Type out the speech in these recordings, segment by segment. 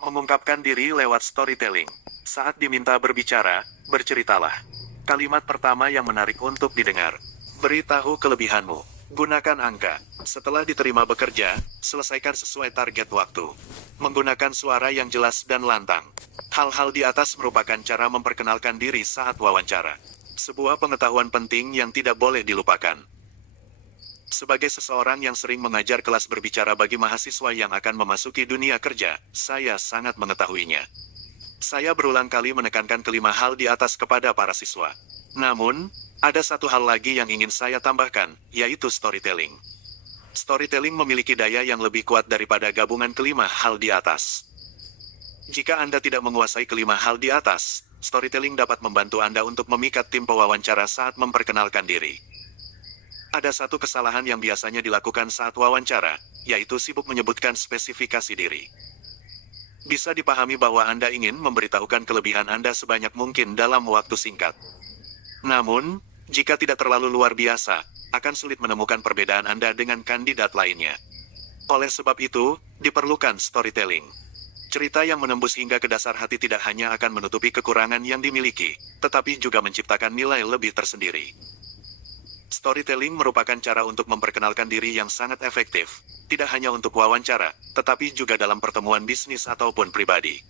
Mengungkapkan diri lewat storytelling. Saat diminta berbicara, berceritalah. Kalimat pertama yang menarik untuk didengar. Beritahu kelebihanmu. Gunakan angka. Setelah diterima bekerja, selesaikan sesuai target waktu. Menggunakan suara yang jelas dan lantang. Hal-hal di atas merupakan cara memperkenalkan diri saat wawancara. Sebuah pengetahuan penting yang tidak boleh dilupakan. Sebagai seseorang yang sering mengajar kelas berbicara bagi mahasiswa yang akan memasuki dunia kerja, saya sangat mengetahuinya. Saya berulang kali menekankan kelima hal di atas kepada para siswa. Namun, ada satu hal lagi yang ingin saya tambahkan, yaitu storytelling. Storytelling memiliki daya yang lebih kuat daripada gabungan kelima hal di atas. Jika Anda tidak menguasai kelima hal di atas, storytelling dapat membantu Anda untuk memikat tim pewawancara saat memperkenalkan diri. Ada satu kesalahan yang biasanya dilakukan saat wawancara, yaitu sibuk menyebutkan spesifikasi diri. Bisa dipahami bahwa Anda ingin memberitahukan kelebihan Anda sebanyak mungkin dalam waktu singkat. Namun, jika tidak terlalu luar biasa, akan sulit menemukan perbedaan Anda dengan kandidat lainnya. Oleh sebab itu, diperlukan storytelling. Cerita yang menembus hingga ke dasar hati tidak hanya akan menutupi kekurangan yang dimiliki, tetapi juga menciptakan nilai lebih tersendiri. Storytelling merupakan cara untuk memperkenalkan diri yang sangat efektif, tidak hanya untuk wawancara, tetapi juga dalam pertemuan bisnis ataupun pribadi.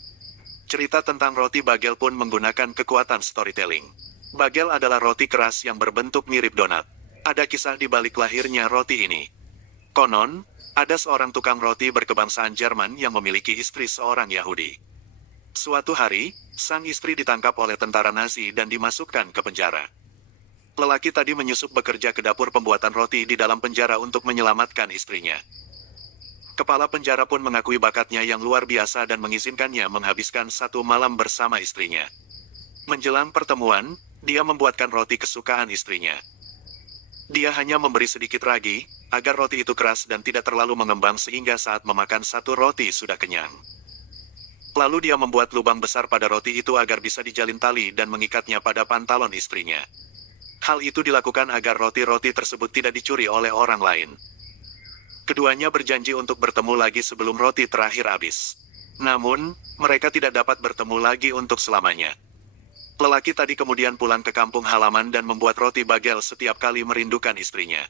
Cerita tentang roti bagel pun menggunakan kekuatan storytelling. Bagel adalah roti keras yang berbentuk mirip donat. Ada kisah di balik lahirnya roti ini. Konon, ada seorang tukang roti berkebangsaan Jerman yang memiliki istri seorang Yahudi. Suatu hari, sang istri ditangkap oleh tentara Nazi dan dimasukkan ke penjara. Lelaki tadi menyusup bekerja ke dapur pembuatan roti di dalam penjara untuk menyelamatkan istrinya. Kepala penjara pun mengakui bakatnya yang luar biasa dan mengizinkannya menghabiskan satu malam bersama istrinya. Menjelang pertemuan, dia membuatkan roti kesukaan istrinya. Dia hanya memberi sedikit ragi, agar roti itu keras dan tidak terlalu mengembang sehingga saat memakan satu roti sudah kenyang. Lalu dia membuat lubang besar pada roti itu agar bisa dijalin tali dan mengikatnya pada pantalon istrinya. Hal itu dilakukan agar roti-roti tersebut tidak dicuri oleh orang lain. Keduanya berjanji untuk bertemu lagi sebelum roti terakhir habis. Namun, mereka tidak dapat bertemu lagi untuk selamanya. Lelaki tadi kemudian pulang ke kampung halaman dan membuat roti bagel setiap kali merindukan istrinya.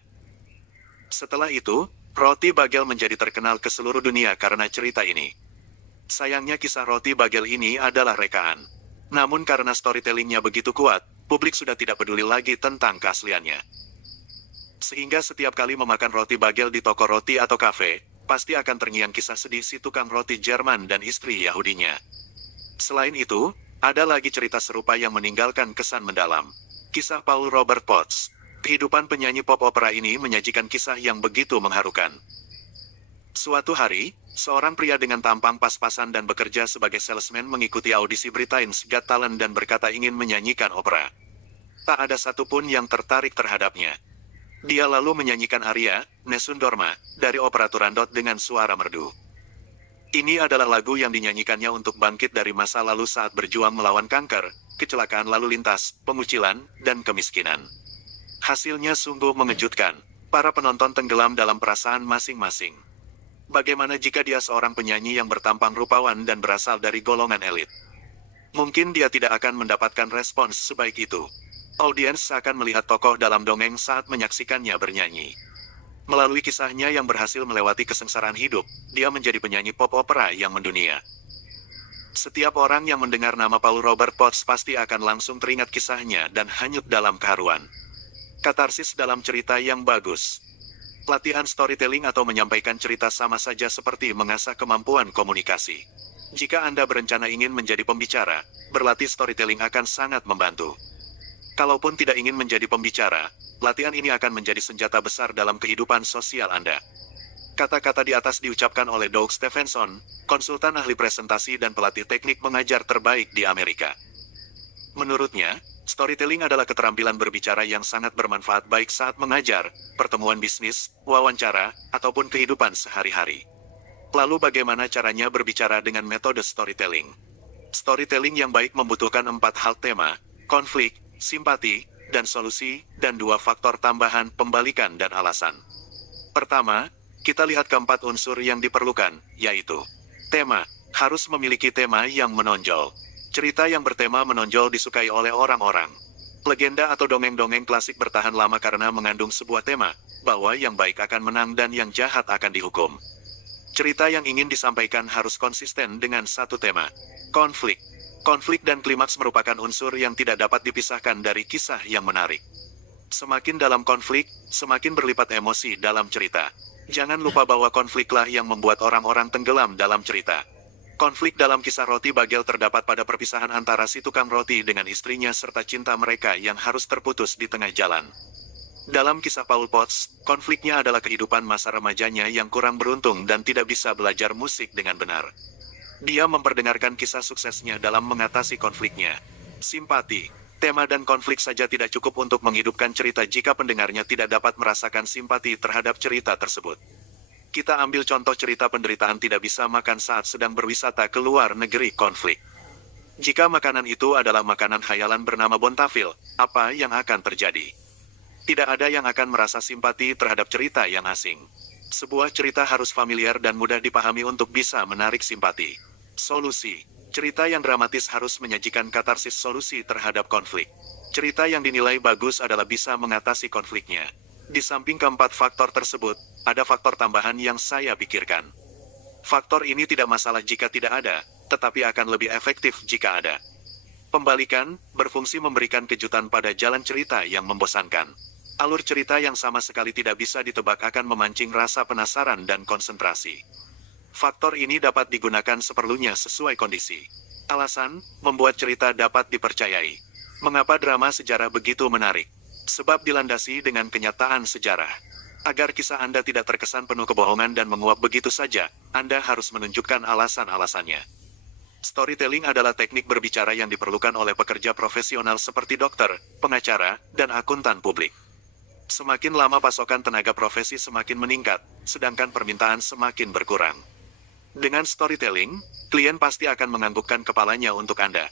Setelah itu, roti bagel menjadi terkenal ke seluruh dunia karena cerita ini. Sayangnya kisah roti bagel ini adalah rekaan. Namun karena storytellingnya begitu kuat, publik sudah tidak peduli lagi tentang keasliannya. Sehingga setiap kali memakan roti bagel di toko roti atau kafe, pasti akan terngiang kisah sedih si tukang roti Jerman dan istri Yahudinya. Selain itu, ada lagi cerita serupa yang meninggalkan kesan mendalam. Kisah Paul Robert Potts. Kehidupan penyanyi pop opera ini menyajikan kisah yang begitu mengharukan. Suatu hari, seorang pria dengan tampang pas-pasan dan bekerja sebagai salesman mengikuti audisi Britain's Got Talent dan berkata ingin menyanyikan opera. Tak ada satupun yang tertarik terhadapnya. Dia lalu menyanyikan aria, Nessun Dorma, dari opera Turandot dengan suara merdu. Ini adalah lagu yang dinyanyikannya untuk bangkit dari masa lalu saat berjuang melawan kanker, kecelakaan lalu lintas, pengucilan, dan kemiskinan. Hasilnya sungguh mengejutkan. Para penonton tenggelam dalam perasaan masing-masing. Bagaimana jika dia seorang penyanyi yang bertampang rupawan dan berasal dari golongan elit? Mungkin dia tidak akan mendapatkan respons sebaik itu. Audiens akan melihat tokoh dalam dongeng saat menyaksikannya bernyanyi. Melalui kisahnya yang berhasil melewati kesengsaraan hidup, dia menjadi penyanyi pop opera yang mendunia. Setiap orang yang mendengar nama Paul Robert Potts pasti akan langsung teringat kisahnya dan hanyut dalam keharuan. Katarsis dalam cerita yang bagus. Latihan storytelling atau menyampaikan cerita sama saja seperti mengasah kemampuan komunikasi. Jika Anda berencana ingin menjadi pembicara, berlatih storytelling akan sangat membantu. Kalaupun tidak ingin menjadi pembicara, latihan ini akan menjadi senjata besar dalam kehidupan sosial Anda. Kata-kata di atas diucapkan oleh Doug Stevenson, konsultan ahli presentasi dan pelatih teknik mengajar terbaik di Amerika. Menurutnya, storytelling adalah keterampilan berbicara yang sangat bermanfaat baik saat mengajar, pertemuan bisnis, wawancara, ataupun kehidupan sehari-hari. Lalu bagaimana caranya berbicara dengan metode storytelling? Storytelling yang baik membutuhkan 4 hal tema, konflik, simpati, dan solusi, dan 2 faktor tambahan pembalikan dan alasan. Pertama, kita lihat keempat unsur yang diperlukan, yaitu tema. Harus memiliki tema yang menonjol. Cerita yang bertema menonjol disukai oleh orang-orang. Legenda atau dongeng-dongeng klasik bertahan lama karena mengandung sebuah tema, bahwa yang baik akan menang dan yang jahat akan dihukum. Cerita yang ingin disampaikan harus konsisten dengan satu tema. Konflik. Konflik dan klimaks merupakan unsur yang tidak dapat dipisahkan dari kisah yang menarik. Semakin dalam konflik, semakin berlipat emosi dalam cerita. Jangan lupa bahwa konfliklah yang membuat orang-orang tenggelam dalam cerita. Konflik dalam kisah Roti Bagel terdapat pada perpisahan antara si tukang roti dengan istrinya serta cinta mereka yang harus terputus di tengah jalan. Dalam kisah Paul Potts, konfliknya adalah kehidupan masa remajanya yang kurang beruntung dan tidak bisa belajar musik dengan benar. Dia memperdengarkan kisah suksesnya dalam mengatasi konfliknya. Simpati. Tema dan konflik saja tidak cukup untuk menghidupkan cerita jika pendengarnya tidak dapat merasakan simpati terhadap cerita tersebut. Kita ambil contoh cerita penderitaan tidak bisa makan saat sedang berwisata ke luar negeri konflik. Jika makanan itu adalah makanan khayalan bernama Bontafil, apa yang akan terjadi? Tidak ada yang akan merasa simpati terhadap cerita yang asing. Sebuah cerita harus familiar dan mudah dipahami untuk bisa menarik simpati. Solusi. Cerita yang dramatis harus menyajikan katarsis solusi terhadap konflik. Cerita yang dinilai bagus adalah bisa mengatasi konfliknya. Di samping keempat faktor tersebut, ada faktor tambahan yang saya pikirkan. Faktor ini tidak masalah jika tidak ada, tetapi akan lebih efektif jika ada. Pembalikan, berfungsi memberikan kejutan pada jalan cerita yang membosankan. Alur cerita yang sama sekali tidak bisa ditebak akan memancing rasa penasaran dan konsentrasi. Faktor ini dapat digunakan seperlunya sesuai kondisi. Alasan, membuat cerita dapat dipercayai. Mengapa drama sejarah begitu menarik? Sebab dilandasi dengan kenyataan sejarah. Agar kisah Anda tidak terkesan penuh kebohongan dan menguap begitu saja, Anda harus menunjukkan alasan-alasannya. Storytelling adalah teknik berbicara yang diperlukan oleh pekerja profesional seperti dokter, pengacara, dan akuntan publik. Semakin lama pasokan tenaga profesi semakin meningkat, sedangkan permintaan semakin berkurang. Dengan storytelling, klien pasti akan menganggukkan kepalanya untuk Anda.